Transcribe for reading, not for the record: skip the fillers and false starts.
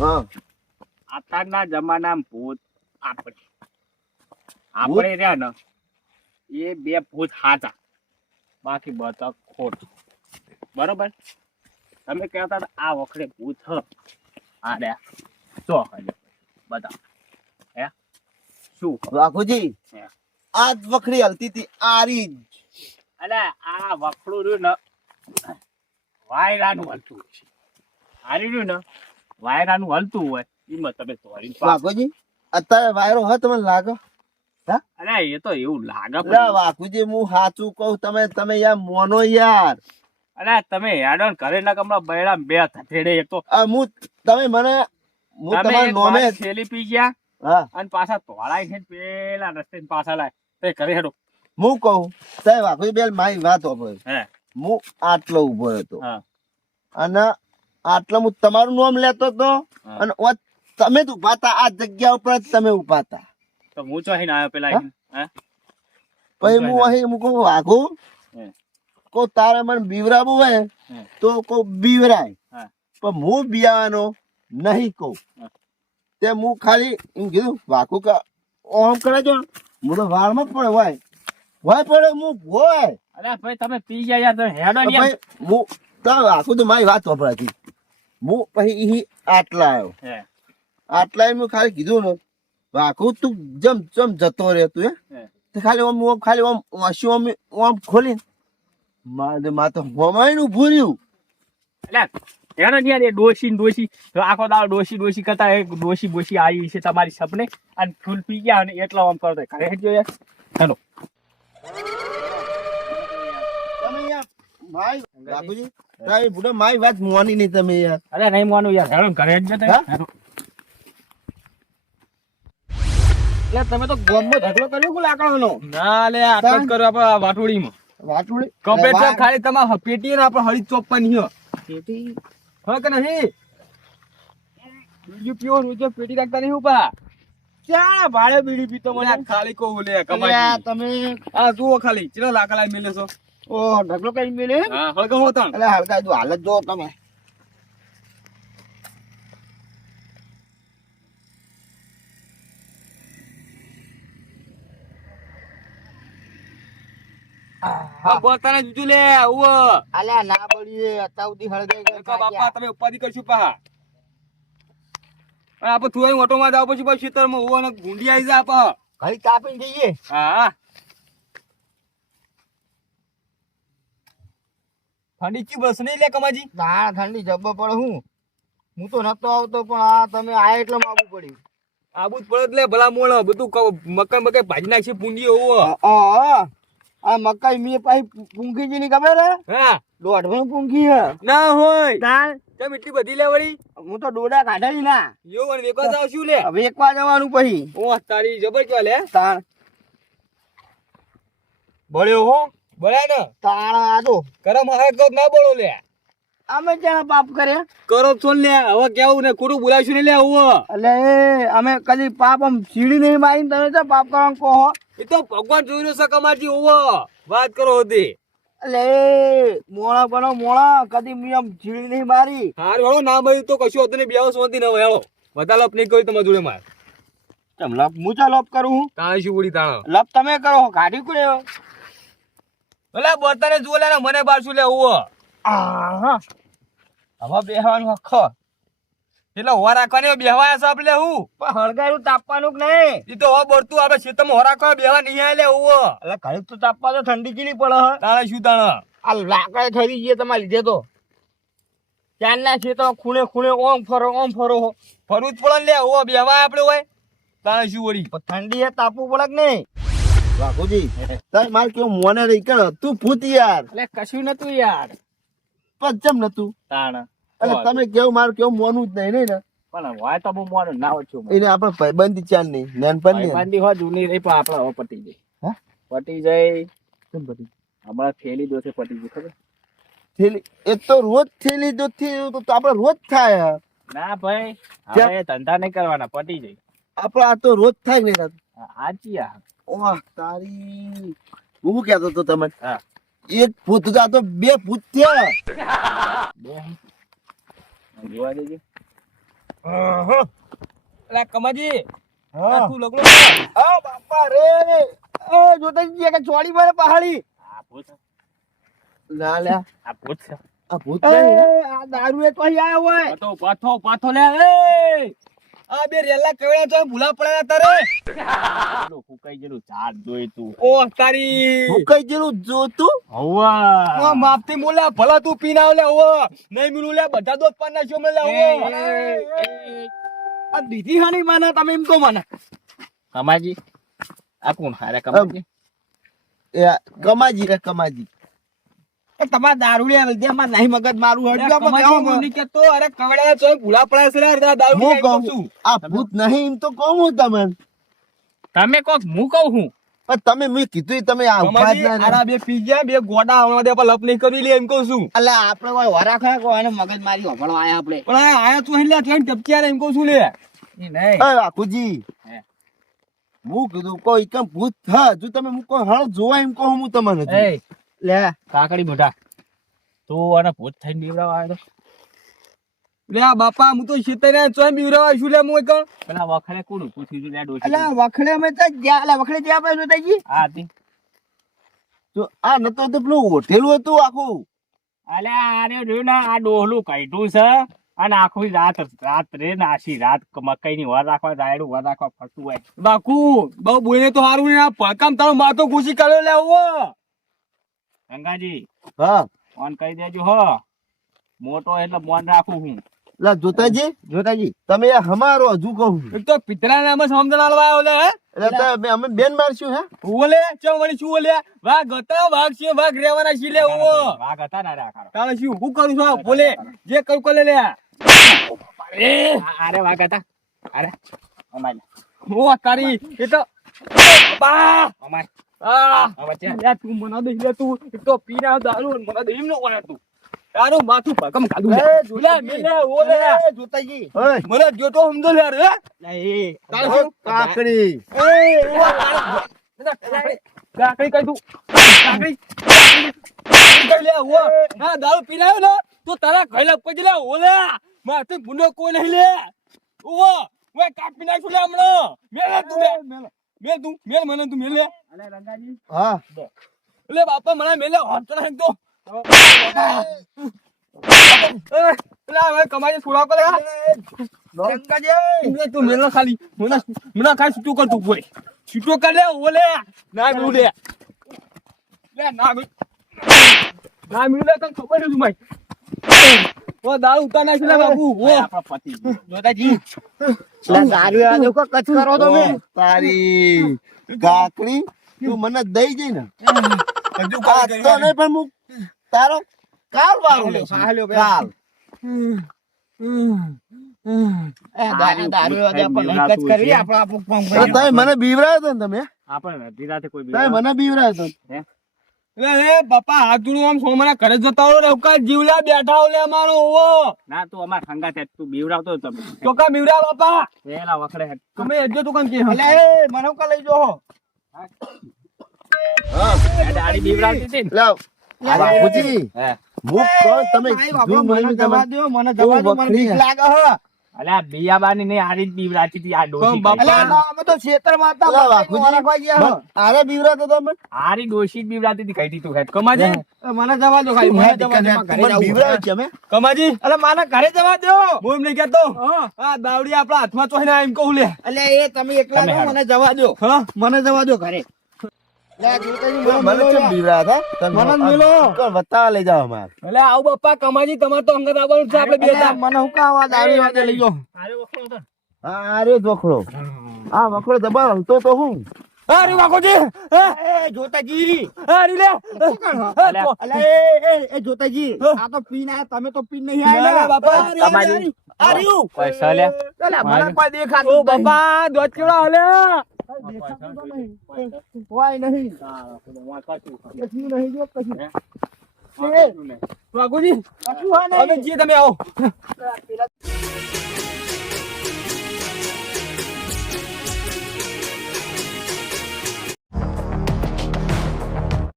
હા અત્યારના જમાનામાં ભૂત આપણે રહ્યા ને એ બે ભૂત હાચા, બાકી બધા ખોટ. બરોબર? તમે કહેતા હતા આ વખતે ભૂત હ આ રે ચો હજે બધા હે શું વાઘુજી હે? આજ વખરી હલતી હતી આરી જ. અલે આ વખડું રહ્યું ને વાયરાનું હલતું છે. હારી રહ્યું ને વાયરાનું હલતું હોય એમાં તમે તોડી વાઘુજી અત્યારે વાયરો હ તમને લાગે? અરે એ તો એવું લાગે લે વાઘુજી હું સાચું કહું, તમે યાર મોનો યાર. અરે તમે હેડો ને ઘરે ના કમરા બૈડા બે થેડે એક તો તમે મને હું તમારા નોમે થેલી પી ગયા હા અને પાછા તોડાઈ છે પેલા રસ્તે પાછા લાય તે ઘરે હેડો. હું કહું સાહેબ વાઘુજી બેન મારી વાત હોભળો. હે હું આટલો ઉભો હતો હા અને આટલો હું તમારું નામ લેતો હતો અને તમે જ ઉભા હતા આ જગ્યા ઉપર જ તમે ઉભા હતા. તો હું ચો અહીં આવ્યો પેલા હે પછી હું અહીં હું કહું વાઘુ કો તારે મને બીવરાવું હોય તો કહું બીવરાય, પણ હું બિયાવાનો નહીં કહું. તે હું ખાલી એમ કીધું વાઘુ કા ઓમ કરે છો હું તો વાળમાં જ પડે હોય પડે હું હોય. અરે ભાઈ તમે પી ગયા યાર હેડો ને ભાઈ હું આખું તો મારી વાત વપરાતી. હું પછી આટલા આવ્યો આટલા હું ખાલી કીધું ને વાઘુ તું જમ જતો રહે તું હે ખાલી ઓમ ખાલી ઓમ વાસી ઓમ ખોલી માં તો હોમાય નું ભૂર્યું. એટલે એનો યાર એ ડોસી આખો દાડો ડોસી કરતા ડોસી આવી છે તમારી સપને અને ફૂલ પી ગયા અને એટલા આમ કરતો ઘરે હેડજો યાર. હેલો તમે યાર ભાઈ બાપુજી તારી બુડા મારી વાત મોની નહીં તમે યાર. અરે નહીં માનું યાર હેડો ઘરે હેડજો તમે. એટલે તમે તો ગોમમાં ઢગલો કર્યો કે લાકડાનો? ના લે આટલો જ કરો આપણે વાટોડીમાં વાટુડી કમ્પ્લેટ છે ખાલી તમારે પેટી ને આપણે હળી ચોપવાની છે પેટી હા કે નહીં બીજું પીવો રોજ પેટી રાખતા નહીં ઉપા ક્યાં ભાડે બીડી પીતો મને ખાલી કહું લે કમાઈ તમે આ જુઓ ખાલી ચલો લાકડા મેલે છો ઓ ઢગલો કઈ મેલે હા હળગો હોતણ એટલે હલકા જો હાલત જો તમે હા બોલતાને જુજુ લે ઉવો અલ્યા ના બળીએ અત્યાર સુધી હળગાઈ ગયો બાપા તમે ઉપાધિ કરશું પા આપણે થોડી ઓટો માં જાવ પછી ખેતરમાં ઉવો ને ગુંડી આવી જાય આપા ઘડી તાપીને જઈએ. હા ઠંડી ચી બસ નહીં લે કમાજી ના ઠંડી જબ્બર પડે હું તો નતો આવતો પણ આ તમે આયા એટલે આવવું પડ્યું. આબુ જ પડે લે ભલા મોણ બધું મકાન મકાઈ ભાજી નાખી પૂંજી હોવો આ મકાઈ મી પાછી પૂંખી ની ખબર હે? હા દોઢ પૂંખી હે ના હોય તાર કેમ એટલી બધી લે વળી હું તો ડોડા કાઢાઈ ના એવું અને વેકવા જાવ શું લે હવે એકવાર જવાનું પછી ઓહ તારી જબર ક્યાં લે તાર બળ્યો હો બળ્યા ને તાર આજો કરમ હાથ ગો ના બળો લે અમે જ્યાં પાપ કર્યા કરો છો લે હવે કેવું ને ખોટું બોલાવશું ને લે આવો એટલે અમે કદી પાપ આમ સીડી નહીં મારી તમે તો પાપ કરવાનું કહો એ તો ભગવાન જોઈ રહ્યો છે કમાજી હોવો વાત કરો હતી એટલે મોળા બનો મોળા કદી મેં આમ સીડી નહીં મારી હારું હાલો ના મળ્યું તો કશું હતું ને બેહો સોંતી ન હોય હાલો બધા લપ નહીં કર્યું તમારા જોડે માર ચમ લપ હું ચા લપ કરું હું તાણે શું ઉડી તાણે લપ તમે કરો કાઢી કુડે ભલે બોતાને જુઓ લે ને મને બાર શું લે હોવો હા હવે બેહવાનું હખો એટલે હોવા રાખવાની બેહવા સાબ લે હું પણ હળગાયું તાપવાનું કે નહીં ઈ તો હો બળતું આપણે ખેતરમાં હોવા રાખવા બેહવા નહીં આલે હોવો એટલે ઘડીક તો તાપવા તો ઠંડી ચીલી પડે હે તાણે શું તાણે આ લાકડે થઈ ગઈ તમારે લીધે તો ત્યારના છે તો ખૂણે ખૂણે ઓમ ફરો ફરવું જ પડે ને લે હોવો બેહવા આપણે હોય તાણે શું વળી પણ ઠંડી એ તાપવું પડે કે નહીં બાપુજી તાર માર કેવું મોને રહી કે તું ભૂત યાર એટલે કશું નતું યાર પચમ નતું તાણે એટલે તમે કેવું મારું કેવું મોનું જ નહીં ને પણ હોય તો બહુ મોડું ના હોય છું એને આપણે ભાઈબંધી ચાલ નહીં નાનપણ નહીં ભાઈબંધી હોય જૂની રહી પણ આપણે હવે પટી જાય પટી જાય કેમ પટી હમણાં થેલી દોસે પટી ગઈ ખબર થેલી એ તો રોજ થેલી દો તો આપણે રોજ થાય ના ભાઈ હવે ધંધા નહીં કરવાના પટી જાય આપણે આ તો રોજ થાય ને હાચી આ ઓહ તારી હું કહેતો તો તમે હા એક ભૂત હતા તો બે ભૂત થયા જોવા દેજે અલા કમાજી હા આ તું લગડો આ બાપા રે જોતા જઈએ કે ચોડી મારે પહાડી આ ભૂત ના લે આ ભૂત છે આ ભૂત નહીં હે? આ દારૂ એ તો અહીં આયો હોય પાથો પાથો પાથો લે એ આ બે રેલા કવડા તો ભૂલા પડ્યા તારે પેલું ફૂંકાઈ ગયેલું ઝાડ જોઈ તું ઓ તારી હું કઈ જેલું જોતું હવા માપથી મોલા ભલા તું પીને આવ લે ઓ નહીં મિલું લે બધા દોત પાન નાખ્યો મે લે ઓ આ દીધી હાની માના તમે એમ તો માના કમાજી આ કોણ હારે કમાજી એ કમાજી રે કમાજી એ તમાર દારૂ લે દે માં નહીં મગજ મારું હડ્યો પણ નહીં કેતો અરે કવડા તો ભૂલા પડ્યા છે રે દારૂ હું લે કહું છું આ ભૂત નહીં એમ તો કહું હું તમને તમે કોક હું કહું હું પણ તમે મેં કીધું ઈ તમે આ ઉભા જ ના રહો. આરા બે પીજા બે ગોડા આવવા દે પણ લપ નહીં કરી લે એમ કહું છું અલા આપણે કોઈ વરા ખાય કોઈ એને મગજ મારી હોભળવા આયા આપણે પણ આ આયા તું લે ટ્રેન ટપક્યા રે એમ કહું છું લે એ નહીં એ બાપુજી હે. હું કીધું કોઈ કેમ ભૂત થા જો તમે હું કોઈ હળ જોવા એમ કહું હું તમને હજુ. એ લે કાકડી મોઢા તું અને ભૂત થઈને બીવડાવા આવ્યો તો? લે આ બાપા હું તો શીતરે ચોય બીવરાવા છું લે હું એક પેલા વખરે કોણ પૂછ્યું તું લે ડોશી અલા વખડે અમે તો જ્યાં અલા વખડે જ્યાં આપણે જોતાજી આ હતી તો આ નતો તો પેલું હોટેલું હતું આખું અલે આરે રહ્યું ને આ ડોહલું કાઢ્યું છે અને આખી રાત રે નાસી રાત મકઈ ની વર રાખવા દાયડું વર રાખવા ફરતું હોય બાકુ બહુ બોઈને તો હારું ને આ ભડકામ તારો માથો ઘૂસી કર્યો લે ઓ ગંગાજી હા ફોન કરી દેજો હો મોટો એટલે મોન રાખું હું લા જોતાજી તમે આ હમારો હજુ કહું એક તો પિતરા નામ સમજણ આલવા આવ્યો લે એટલે અમે બેન મારશું હે ઓલે ચમ વળી શું ઓલે વાઘ હતા વાઘ છે વાઘ રેવાના છે લે ઓ વાઘ હતા ને રાખા તારે શું હું કરું છું આ બોલે જે કરું કરે લે અરે વાઘ હતા અરે અમારે ઓ તારી એ તો બા અમારે આ વચ્ચે લે તું મને દે લે તું એક તો પીના દારૂ ને મને દે એમ નો હોય તું તારું માથું ભકમ કાઢું લે લે ઓલે જોતાજી ઓય મને જોતો સમજો લે રે તારે શું કાકડી એ ઓ કાકડી કઈ તું કાકડી કઈ લે ઓ ના દારૂ પીનાયો ને તો તારા ઘરે પછી લે ઓલે માથે ગુનો કોઈ નહીં લે ઓ વે કાપી નાખું લે હમણાં મેલે તું લે મેલ તું મેલ મને તું મેલ લે અલે રંગાજી હા લે બાપા મને મેલે હોત નહીં તો લા હવે કમાઈ છોડા કરે ગંગાજી તું મેલ ખાલી મને ખાલી છૂટું કર તું પૂરે છૂટું કર લે ઓલે ના મેલું લે લે ના મેલું લે તને ખબર નથી ભાઈ ઓ દારૂ ઉતાર નાખી લે બાપુ ઓ આપણા પતિ જોતાજી લા દારૂ આ દેખો કચ કરો તમે તારી કાકડી તું મને દઈ જઈ ને હજુ આ તો નહીં પણ હું તારો કાલ વારો લે કાલ તમે મને બીવરાયો તો ને તમે આપણે અડધી રાતે કોઈ તમે મને બીવરાયો તો લે બાપા હાથ જોડું આમ સોમના ઘરે જતા હો રવકા જીવલા બેઠા હો લે અમારો ઓવો ના તું અમાર સંગા છે તું બીવડાવતો હતો તમે ચોકા બીવડા બાપા પેલા વખડે હેડ. તમે એજો તો કામ કે એટલે એ મને કા લઈ જો હા આ દાઢી બીવડાવતી હતી ને? લાવ બાપુજી હે. હું કહું તમે કીધું મને જવા તમે દો મને જવા દો મને બીક લાગે હ અલે આ બિયાબાની ને આરી જ બીવડાતી હતી આ ડોશી બાપા કઈ. અમે તો ખેતરમાં હતા અલા, બાપા બાપુજી. ગયા આરે બીવરાતો તમે આરી ડોશી જ બીવડાતી હતી કઈ તું હેડ. કમાજી મને જવા દો ખાલી મને જવા દો ઘરે મને બીવરાયો જાવ છે અમે કમાજી અલે માને ઘરે જવા દો હું એમ નહીં કહેતો આ દાવડી આપણા હાથમાં ચોહીને એમ કહું લે એટલે એ તમે એકલા તમે છો, હેડો. મને જવા દો હા મને જવા દો ઘરે મને કેમ બીવરાયા હતા મને જ મેલો. વત્તા લઈ જાઓ અમાર એટલે આવ બાપા કમાજી તમારે તો અંગત આવવાનું છે આપણે બે મને હું કાવા દારૂ વાગે લઈ ગયો આરે વખડો હતો ને? હા આરે વખડો આ વખડો દબાવ હલતો તો હું અરે વાકોજી એ જોતાજી અરે લે એ જોતાજી આ તો પીન આયા તમે તો પીન નહીં ના, ના, બાપા. તમારી પૈસા લે મને કોઈ દેખાતું ઓ બાપા દોત કેવડા હલે કોઈ નહીં કશું નહીં જો કશું વાકોજી અમે જીએ તમે આવો